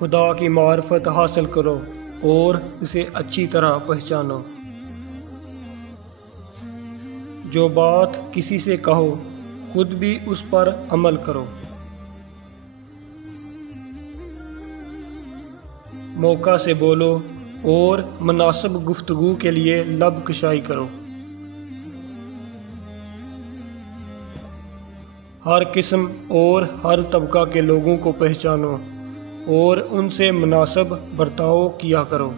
خدا کی معرفت حاصل کرو اور اسے اچھی طرح پہچانو۔ جو بات کسی سے کہو خود بھی اس پر عمل کرو۔ موقع سے بولو اور مناسب گفتگو کے لیے لب کشائی کرو۔ ہر قسم اور ہر طبقہ کے لوگوں کو پہچانو اور ان سے مناسب برتاؤ کیا کرو۔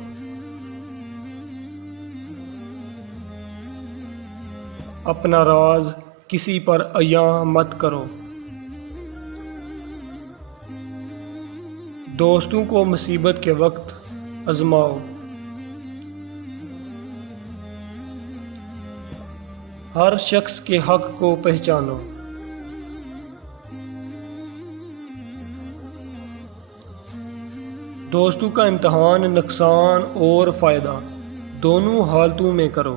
اپنا راز کسی پر عیاں مت کرو۔ دوستوں کو مصیبت کے وقت آزماؤ۔ ہر شخص کے حق کو پہچانو۔ دوستوں کا امتحان نقصان اور فائدہ دونوں حالتوں میں کرو۔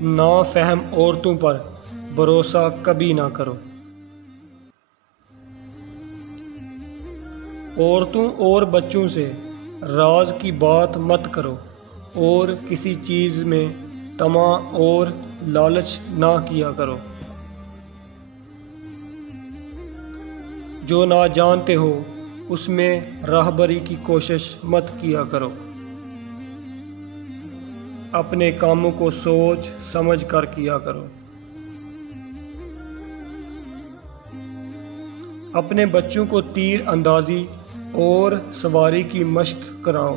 نافہم عورتوں پر بھروسہ کبھی نہ کرو۔ عورتوں اور بچوں سے راز کی بات مت کرو اور کسی چیز میں طمع اور لالچ نہ کیا کرو۔ جو نہ جانتے ہو اس میں راہبری کی کوشش مت کیا کرو۔ اپنے کاموں کو سوچ سمجھ کر کیا کرو۔ اپنے بچوں کو تیر اندازی اور سواری کی مشق کراؤ۔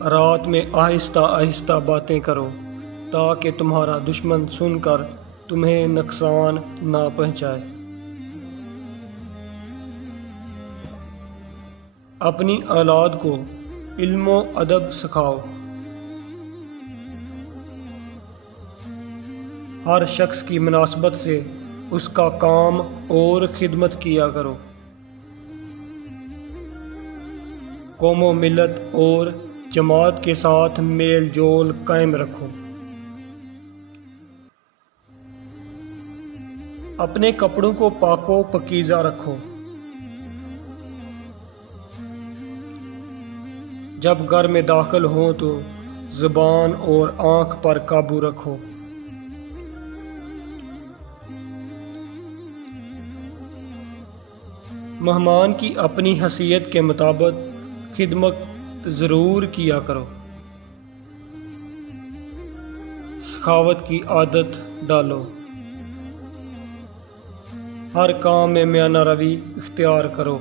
رات میں آہستہ آہستہ باتیں کرو تاکہ تمہارا دشمن سن کر تمہیں نقصان نہ پہنچائے۔ اپنی اولاد کو علم و ادب سکھاؤ۔ ہر شخص کی مناسبت سے اس کا کام اور خدمت کیا کرو۔ قوم و ملت اور جماعت کے ساتھ میل جول قائم رکھو۔ اپنے کپڑوں کو پاک و پاکیزہ رکھو۔ جب گھر میں داخل ہو تو زبان اور آنکھ پر قابو رکھو۔ مہمان کی اپنی حیثیت کے مطابق خدمت ضرور کیا کرو۔ سخاوت کی عادت ڈالو۔ ہر کام میں میانہ روی اختیار کرو۔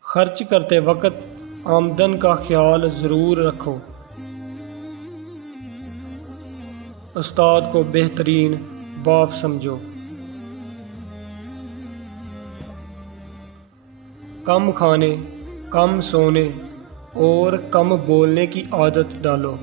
خرچ کرتے وقت آمدن کا خیال ضرور رکھو۔ استاد کو بہترین باپ سمجھو۔ کم کھانے، کم سونے اور کم بولنے کی عادت ڈالو۔